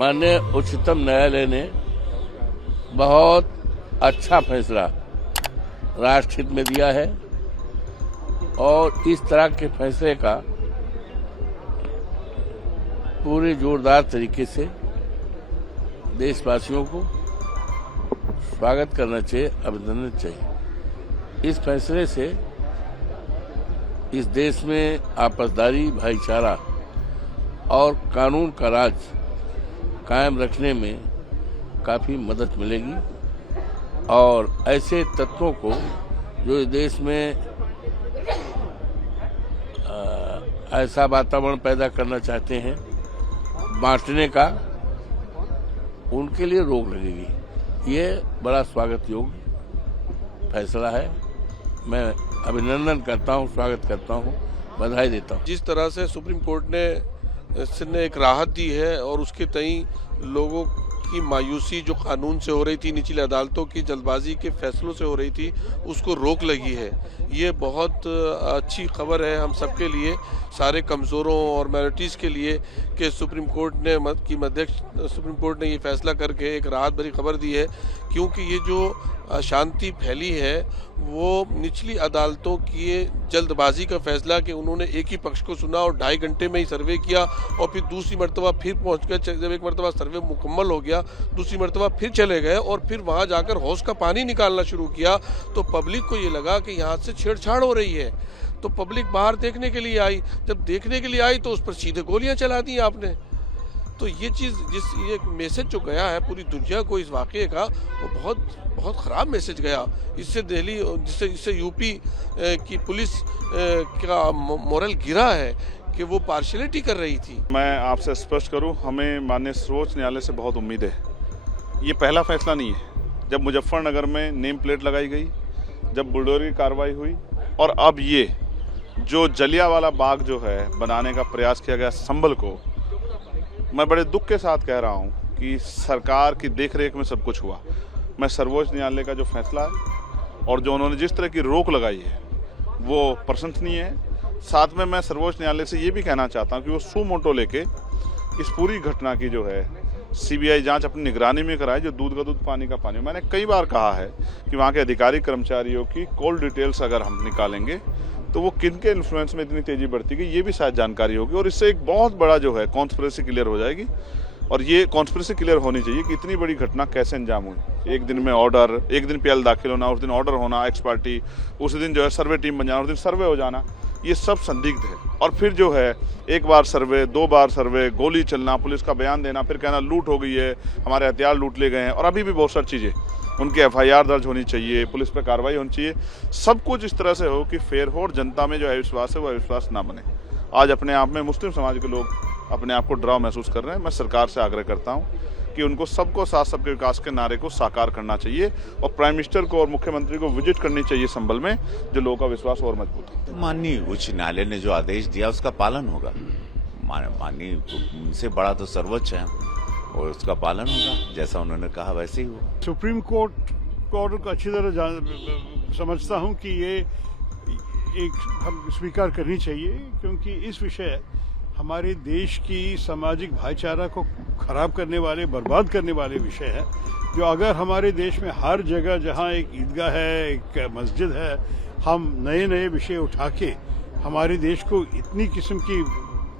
माननीय उच्चतम न्यायालय ने बहुत अच्छा फैसला राष्ट्र हित में दिया है और इस तरह के फैसले का पूरे जोरदार तरीके से देशवासियों को स्वागत करना चाहिए, अभिनंदन चाहिए। इस फैसले से इस देश में आपसदारी, भाईचारा और कानून का राज कायम रखने में काफी मदद मिलेगी और ऐसे तत्वों को जो इस देश में ऐसा वातावरण पैदा करना चाहते हैं बांटने का, उनके लिए रोक लगेगी। ये बड़ा स्वागत योग्य फैसला है। मैं अभिनंदन करता हूं, स्वागत करता हूं, बधाई देता हूं। जिस तरह से सुप्रीम कोर्ट ने एक राहत दी है और उसके तई लोगों की मायूसी जो कानून से हो रही थी, निचली अदालतों की जल्दबाजी के फैसलों से हो रही थी, उसको रोक लगी है। ये बहुत अच्छी खबर है हम सबके लिए, सारे कमज़ोरों और माइनॉरिटीज़ के लिए कि सुप्रीम कोर्ट ने ये फैसला करके एक राहत भरी खबर दी है। क्योंकि ये जो अशांति फैली है वो निचली अदालतों की जल्दबाजी का फैसला कि उन्होंने एक ही पक्ष को सुना और 2.5 घंटे में ही सर्वे किया और फिर दूसरी मरतबा फिर पहुँच गए। जब एक मरतबा सर्वे मुकम्मल हो गया, दूसरी मरतबा फिर चले गए और फिर वहाँ जाकर हौज का पानी निकालना शुरू किया, तो पब्लिक को ये लगा कि यहाँ से छेड़छाड़ हो रही है। तो पब्लिक बाहर देखने के लिए आई। जब देखने के लिए आई तो उस पर सीधे गोलियां चला दी आपने। तो ये चीज़ ये मैसेज जो गया है पूरी दुनिया को इस वाक़े का, वो बहुत ख़राब मैसेज गया। इससे दिल्ली इससे यूपी की पुलिस का मोरल गिरा है कि वो पार्शियलिटी कर रही थी। मैं आपसे स्पष्ट करूं, हमें माननीय सर्वोच्च न्यायालय से बहुत उम्मीद है। ये पहला फैसला नहीं है। जब मुजफ्फरनगर में नेम प्लेट लगाई गई, जब बुलडोजर की कार्रवाई हुई और अब ये जो जलियांवाला बाग जो है बनाने का प्रयास किया गया संभल को, मैं बड़े दुख के साथ कह रहा हूँ कि सरकार की देखरेख में सब कुछ हुआ। मैं सर्वोच्च न्यायालय का जो फैसला है और जो उन्होंने जिस तरह की रोक लगाई है वो प्रशंसनीय है। साथ में मैं सर्वोच्च न्यायालय से ये भी कहना चाहता हूँ कि वो सुमोटो लेके इस पूरी घटना की जो है सीबीआई जांच अपनी निगरानी में कराए, जो दूध का दूध पानी का पानी। मैंने कई बार कहा है कि वहाँ के अधिकारी कर्मचारियों की कॉल डिटेल्स अगर हम निकालेंगे तो वो किन के इन्फ्लुएंस में इतनी तेजी बढ़ती गई, ये भी शायद जानकारी होगी और इससे एक बहुत बड़ा जो है कॉन्स्पिरेसी क्लियर हो जाएगी। और ये कॉन्स्पिरेसी क्लियर होनी चाहिए कि इतनी बड़ी घटना कैसे अंजाम हुई। एक दिन में ऑर्डर, एक दिन पीएल दाखिल होना, उस दिन ऑर्डर होना एक्स पार्टी, उस दिन जो है सर्वे टीम बन जाना, उस दिन सर्वे हो जाना, ये सब संदिग्ध है। और फिर जो है एक बार सर्वे, 2 बार सर्वे, गोली चलना, पुलिस का बयान देना, फिर कहना लूट हो गई है, हमारे हथियार लूट ले गए हैं, और अभी भी बहुत सारी चीज़ें उनके एफआईआर दर्ज होनी चाहिए, पुलिस पर कार्रवाई होनी चाहिए। सब कुछ इस तरह से हो कि फेयर हो और जनता में जो अविश्वास है वो अविश्वास ना बने। आज अपने आप में मुस्लिम समाज के लोग अपने आप को डराव महसूस कर रहे हैं। मैं सरकार से आग्रह करता हूं कि उनको सबको साथ सबके विकास के नारे को साकार करना चाहिए और प्राइम मिनिस्टर को और मुख्यमंत्री को विजिट करनी चाहिए संभल में, जो लोगों का विश्वास और मजबूत है। माननीय उच्च न्यायालय ने जो आदेश दिया उसका पालन होगा। माननीय उनसे बड़ा तो सर्वोच्च है और उसका पालन होगा, जैसा उन्होंने कहा वैसे ही होगा। सुप्रीम कोर्ट को अच्छी तरह समझता हूं कि ये एक हम स्वीकार करनी चाहिए, क्योंकि इस विषय हमारे देश की सामाजिक भाईचारा को खराब करने वाले, बर्बाद करने वाले विषय है। जो अगर हमारे देश में हर जगह जहां एक ईदगाह है, एक मस्जिद है, हम नए नए विषय उठा के हमारे देश को इतनी किस्म की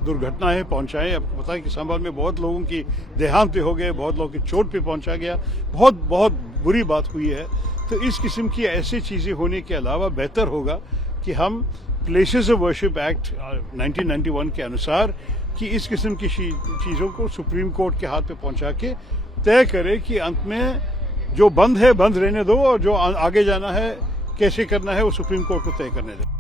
दुर्घटनाएं पहुंचाएं। आपको पता है कि संभल में बहुत लोगों की देहांत पे हो गए, बहुत लोगों की चोट पे पहुंचा गया, बहुत बुरी बात हुई है। तो इस किस्म की ऐसी चीजें होने के अलावा बेहतर होगा कि हम प्लेसेस ऑफ वर्शिप एक्ट 1991 के अनुसार कि इस किस्म की चीजों को सुप्रीम कोर्ट के हाथ पे पहुंचा के तय करें कि अंत में जो बंद है बंद रहने दो और जो आगे जाना है कैसे करना है वो सुप्रीम कोर्ट को तय करने दो।